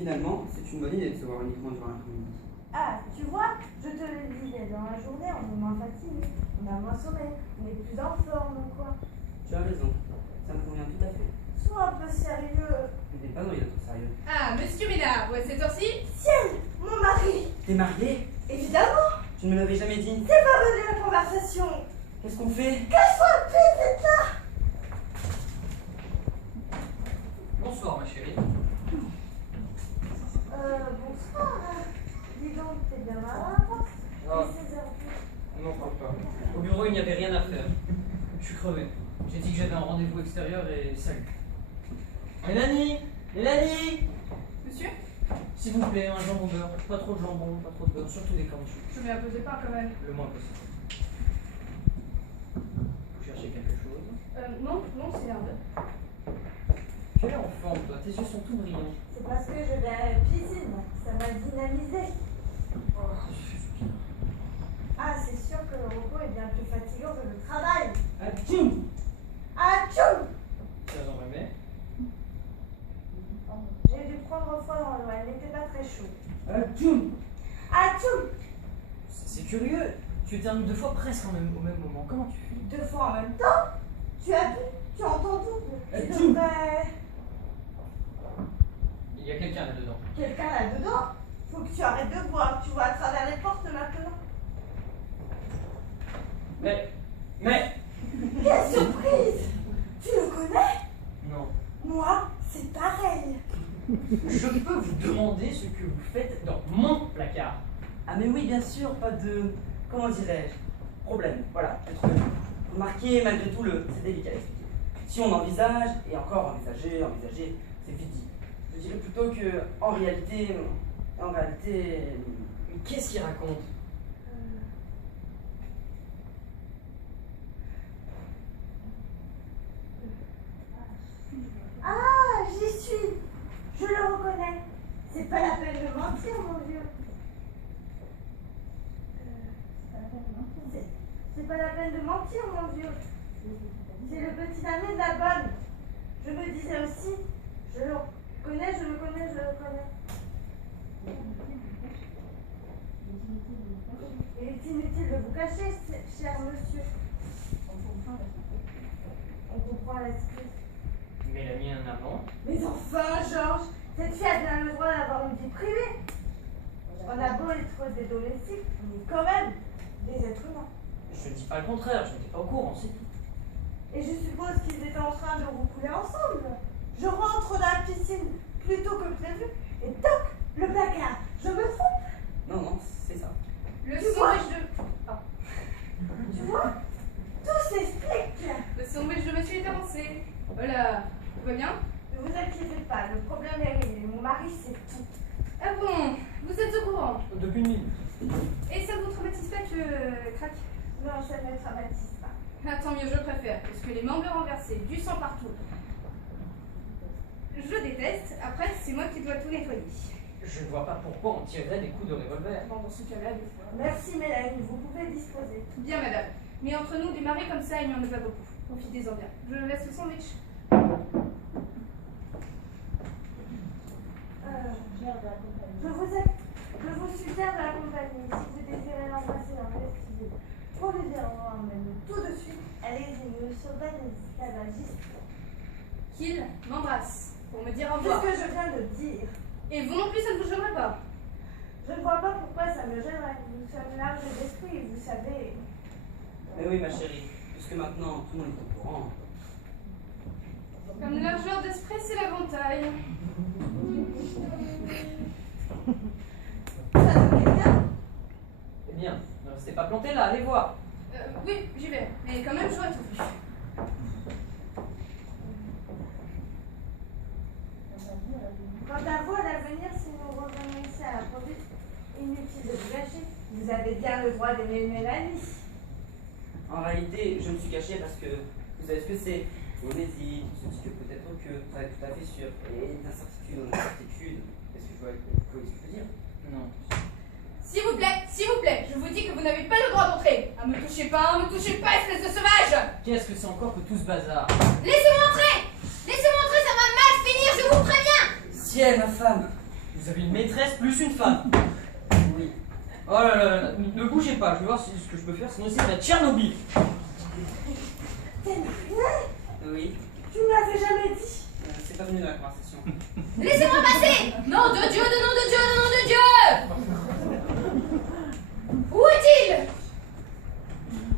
Finalement, c'est une bonne idée de se voir uniquement durant l'après-midi. Ah, tu vois, je te le disais, dans la journée, on est moins fatigué, on a moins sommeil, on est plus en forme, quoi. Tu as raison, ça me convient tout à fait. Sois un peu sérieux. Je n'ai pas envie d'être sérieux. Ah, monsieur Ménard, ouais, cette heure-ci? Ciel, mon mari. T'es marié? Évidemment, Tu ne me l'avais jamais dit. c'est pas venu la conversation. Qu'est-ce qu'on fait? Cache-toi, c'est ça. Bonsoir, ma chérie. Bonsoir. Dis donc, t'es bien malade. Ah, Et 16h. non, pas. Au bureau, il n'y avait rien à faire. Je suis crevé. J'ai dit que j'avais un rendez-vous extérieur et salut. Mélanie! Mélanie! Monsieur? S'il vous plaît, un jambon beurre. Pas trop de jambon, pas trop de beurre, surtout des cornichons. Je mets un peu de pain quand même. Le moins possible. Vous cherchez quelque chose? Non, c'est l'heure. Tu es en forme, toi. Tes yeux sont tout brillants. C'est parce que je vais à la piscine. Ça m'a dynamisé. Oh, je suis bien. Ah, c'est sûr que le repos est bien plus fatigant que le travail. Atchoum! Atchoum! Tu as en remets? J'ai dû prendre froid dans l'eau, elle n'était pas très chaude. Atchoum! Atchoum! C'est curieux. Tu éternues 2 fois presque au même moment. Comment tu fais? 2 fois en même temps? Tu as vu? Tu entends tout? Tu Atchoum! devrais... Il y a quelqu'un là-dedans. Quelqu'un là-dedans? Faut que tu arrêtes de boire, tu vois à travers les portes maintenant. Mais... Quelle surprise! Tu le connais? Non. Moi, c'est pareil. Je peux vous demander ce que vous faites dans mon placard? Ah mais oui, bien sûr, pas de... Comment dirais-je? Problème, voilà, être venu. Remarquez, malgré tout, c'est délicat à expliquer. Si on envisage, et encore envisager, c'est vite dit. Je dirais plutôt que, en réalité... Mais qu'est-ce qu'il raconte? Ah, j'y suis. Je le reconnais. C'est pas la peine de mentir, mon vieux. C'est pas la peine de mentir, mon vieux. C'est le petit ami de la bonne. Je me disais aussi, je le connais, je le connais. Il est inutile de vous cacher, cher monsieur. On comprend l'esprit. Mélanie a un amant? Mais enfin, Georges, cette fille a bien le droit d'avoir une vie privée. On a beau être des domestiques, on est quand même des êtres humains. Je ne dis pas le contraire, je n'étais pas au courant, c'est tout. Et je suppose qu'ils étaient en train de roucouler ensemble. Je rentre dans la piscine plus tôt que prévu, et toc, le placard. Je me trompe? Non, c'est ça. Le Tu vois? sandwich de... Ah. Tu vois? Tout s'explique. Le sandwich de monsieur est avancé. Voilà. Tout va bien? Ne vous inquiétez pas, le problème est réglé. Mon mari sait tout. Ah bon? Vous êtes au courant? Depuis une minute. Et ça vous traumatise pas que je craque? Non, ça ne me traumatise pas. Ah, tant mieux, je préfère. Parce que les membres renversés, du sang partout. Je déteste. Après, c'est moi qui dois tout nettoyer. Je ne vois pas pourquoi on tirerait des coups de revolver. Bon, dans ce cas-là, des fois. Merci Mélanie, vous pouvez disposer. Bien, madame. Mais entre nous, des maris comme ça, il n'y en a pas beaucoup. Profitez-en bien. Je laisse le sandwich. Je vous suggère de l'accompagner. Si vous désirez l'embrasser dans le vestibule, pour lui dire au revoir même tout de suite, allez-y, monsieur Ben esclavagiste. Qu'il m'embrasse. Pour me dire au C'est revoir. ce que je viens de dire. Et vous non plus, ça ne vous gênerait pas? Je ne vois pas pourquoi ça me gênerait. Nous sommes larges d'esprit, vous savez. Mais oui, ma chérie, puisque maintenant tout le monde est au courant. Comme largeur d'esprit, c'est l'avantage. Ça ne fait rien. Eh bien, ne restez pas planté là, allez voir. Oui, j'y vais. Mais quand même, j'aurais tout vu. Quant à vous, à l'avenir, si nous revenons ici à la produite, inutile de vous gâcher. Vous avez bien le droit d'aimer Mélanie. En réalité, je me suis caché parce que vous savez ce que c'est. On hésite, on se dit que peut-être que, pour être tout à fait sûr. Et d'incertitude en incertitude. Est-ce que je vois ce que je peux dire? Non. S'il vous plaît, je vous dis que vous n'avez pas le droit d'entrer. Ah, me touchez pas, espèce de sauvage. Qu'est-ce que c'est encore que tout ce bazar? Laissez-moi entrer, ça va mal finir, je vous préviens. Ciel, ma femme, Vous avez une maîtresse plus une femme. Oui. Oh là là, là, ne bougez pas, je vais voir ce que je peux faire, sinon c'est la Tchernobyl. T'es mariée? Oui. Tu me l'avais jamais dit. C'est pas venu dans la conversation. Laissez-moi passer! Nom de Dieu, de nom de Dieu, de nom de Dieu! Où est-il?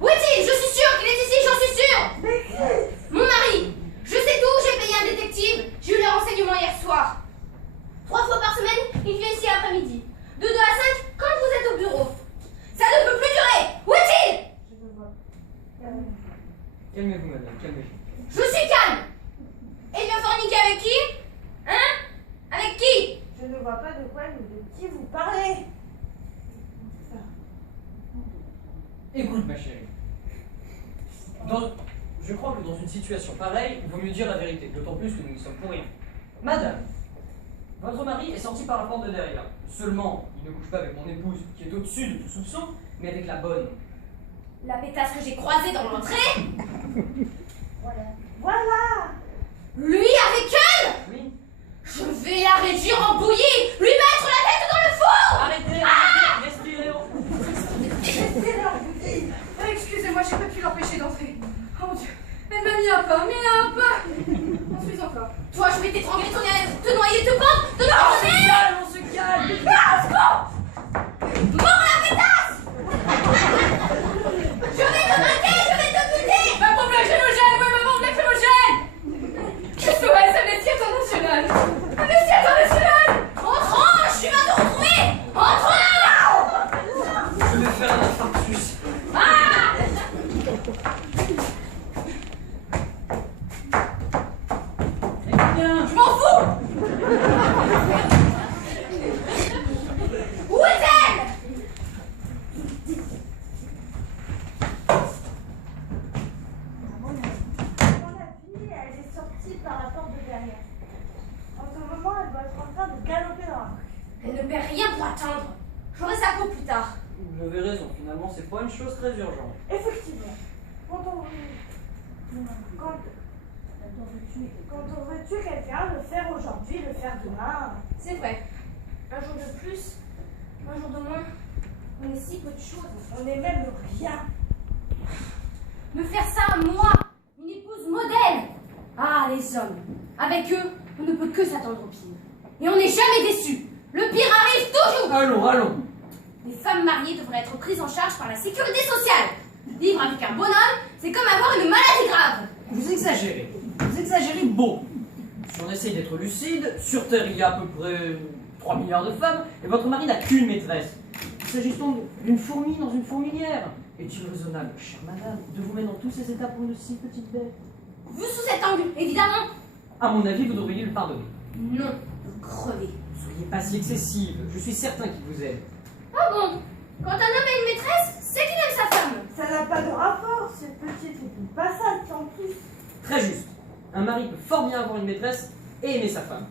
Où est-il? Je suis sûre qu'il est ici, j'en suis sûre! Mais qui? Mon mari! Je sais tout, j'ai payé un détective, j'ai eu les renseignements hier soir. 3 fois par semaine, il vient ici l'après-midi. De 2 à 5, quand vous êtes au bureau. Ça ne peut plus durer! Où est-il? Je ne vois. Calmez-vous, madame, calmez-vous. Je suis calme! Et vient forniquer avec qui? Hein? Avec qui? Je ne vois pas de quoi ni de qui vous parlez. Écoute, ma chérie. Je crois que dans une situation pareille, il vaut mieux dire la vérité, d'autant plus que nous n'y sommes pour rien. Madame, votre mari est sorti par la porte de derrière. Seulement, il ne couche pas avec mon épouse, qui est au-dessus de tout soupçon, mais avec la bonne. La pétasse que j'ai croisée dans l'entrée? Voilà. Lui avec elle? Oui. Je vais la réduire en bouillie! Lui mettre la tête dans le four! Arrêtez, respirez. Laissez-le en boutique. Excusez-moi, j'ai pas pu l'empêcher d'entrer. Oh mon Dieu, elle m'a mis un pas, mais un pas! On suis encore. Toi, je vais t'étrangler, te noyer, te pendre, te brûler! On se calme. Ah, secours! Mors la pétasse! Je vais te mater, je vais te buter! Ma pompe lacrymogène, oui, ma pompe lacrymogène! Qu'est-ce que c'est Amnesty International? Amnesty International! Entrons, je suis là de retrouver! Entrons! Je vais faire un infarctus. Ah! Eh bien, Je m'en fous! Où est-elle? À mon avis, elle est sortie par la porte de derrière. En ce moment, elle doit être en train de galoper dans la rue. Elle ne perd rien pour attendre. J'aurai sa peau plus tard. vous avez raison, finalement, c'est pas une chose très urgente. Effectivement, quand on veut tuer quelqu'un, le faire aujourd'hui, le faire demain. C'est vrai. Un jour de plus, un jour de moins, on est si peu de choses. On n'est même rien. Me faire ça à moi, une épouse modèle. Ah, les hommes. Avec eux, on ne peut que s'attendre au pire. Et on n'est jamais déçu. Le pire arrive toujours. Allons. Les femmes mariées devraient être prises en charge par la sécurité sociale. Vivre avec un bonhomme, c'est comme avoir une maladie grave. Vous exagérez beaucoup. Si on essaye d'être lucide, sur Terre il y a à peu près 3 milliards de femmes, et votre mari n'a qu'une maîtresse. Il s'agit donc d'une fourmi dans une fourmilière. Est-il raisonnable, chère madame, de vous mettre dans tous ces états pour une si petite bête? Vu sous cet angle, évidemment. À mon avis, vous devriez le pardonner. Non, vous crevez. Ne soyez pas si excessive, je suis certain qu'il vous aime. Ah bon? Quand un homme a une maîtresse, c'est qu'il aime sa femme. Ça n'a pas de rapport, cette petite et puis pas ça, en plus. Très juste. Un mari peut fort bien avoir une maîtresse et aimer sa femme.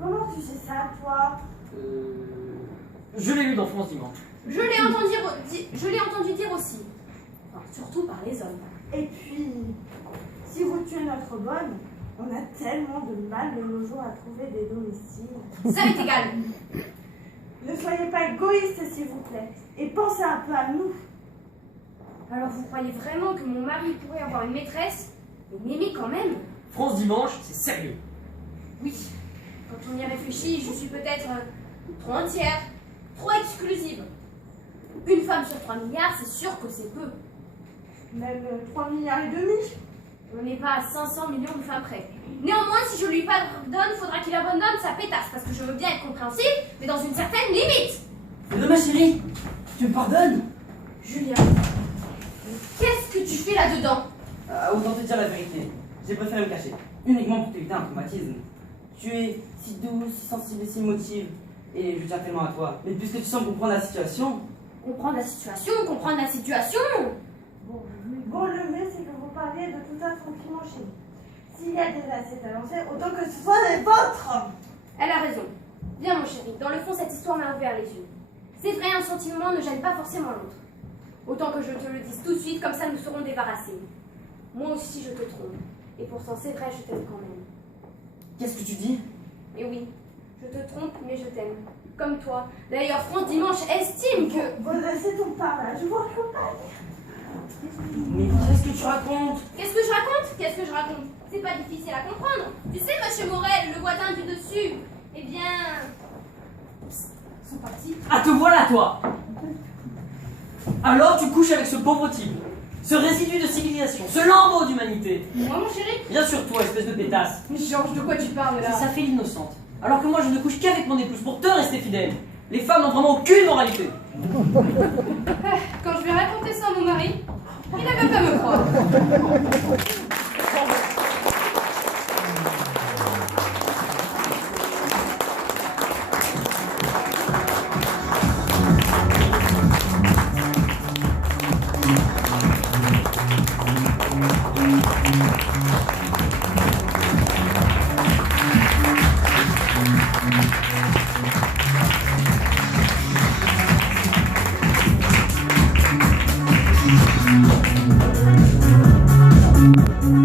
Comment tu sais ça, toi? Je l'ai lu dans France Dimanche. Je l'ai entendu dire aussi. Enfin, surtout par les hommes. Et puis, si vous tuez notre bonne, on a tellement de mal de nos jours à trouver des domiciles. Ça m'est égal. Ne soyez pas égoïste, s'il vous plaît, et pensez un peu à nous. Alors vous croyez vraiment que mon mari pourrait avoir une maîtresse et m'aimer quand même? France Dimanche, c'est sérieux. Oui. Quand on y réfléchit, je suis peut-être trop entière, trop exclusive. Une femme sur 3 milliards, c'est sûr que c'est peu. Même 3 milliards et demi. On n'est pas à 500 millions de femmes près. Néanmoins, si je lui pardonne, faudra qu'il abandonne sa pétasse, parce que je veux bien être compréhensible, mais dans une certaine limite. Mais ma chérie, tu me pardonnes? Julien, qu'est-ce que tu fais là-dedans? Autant te dire la vérité. J'ai préféré me cacher, uniquement pour t'éviter un traumatisme. Tu es si douce, si sensible et si émotive, et je tiens tellement à toi. Mais puisque tu sens comprendre la situation... Comprendre la situation. Bon, le mieux, c'est que vous parliez de tout ça tranquillement chez vous. S'il y a des assiettes à lancer, autant que ce soit les vôtres. Elle a raison. Bien, mon chéri, dans le fond, cette histoire m'a ouvert les yeux. C'est vrai, un sentiment ne gêne pas forcément l'autre. Autant que je te le dise tout de suite, comme ça nous serons débarrassés. Moi aussi, je te trompe. Et pourtant, c'est vrai, je t'aime quand même. Qu'est-ce que tu dis? Et oui, Je te trompe, mais je t'aime. Comme toi. D'ailleurs, France Dimanche estime que... Bon, c'est ton parrain, je vous accompagne. Mais qu'est-ce que tu racontes? Qu'est-ce que je raconte? Qu'est-ce que je raconte? C'est pas difficile à comprendre. Tu sais, monsieur Morel, le voisin du dessus, eh bien... Psst, ils sont partis. Ah, te voilà, toi! Alors tu couches avec ce pauvre type, ce résidu de civilisation, ce lambeau d'humanité. Moi, mon chéri? Bien sûr, toi, espèce de pétasse. Mais Georges, de quoi tu parles là? Ça fait l'innocente. Alors que moi, je ne couche qu'avec mon épouse pour te rester fidèle. Les femmes n'ont vraiment aucune moralité. Quand je vais raconter ça à mon mari, il n'a même pas me croire.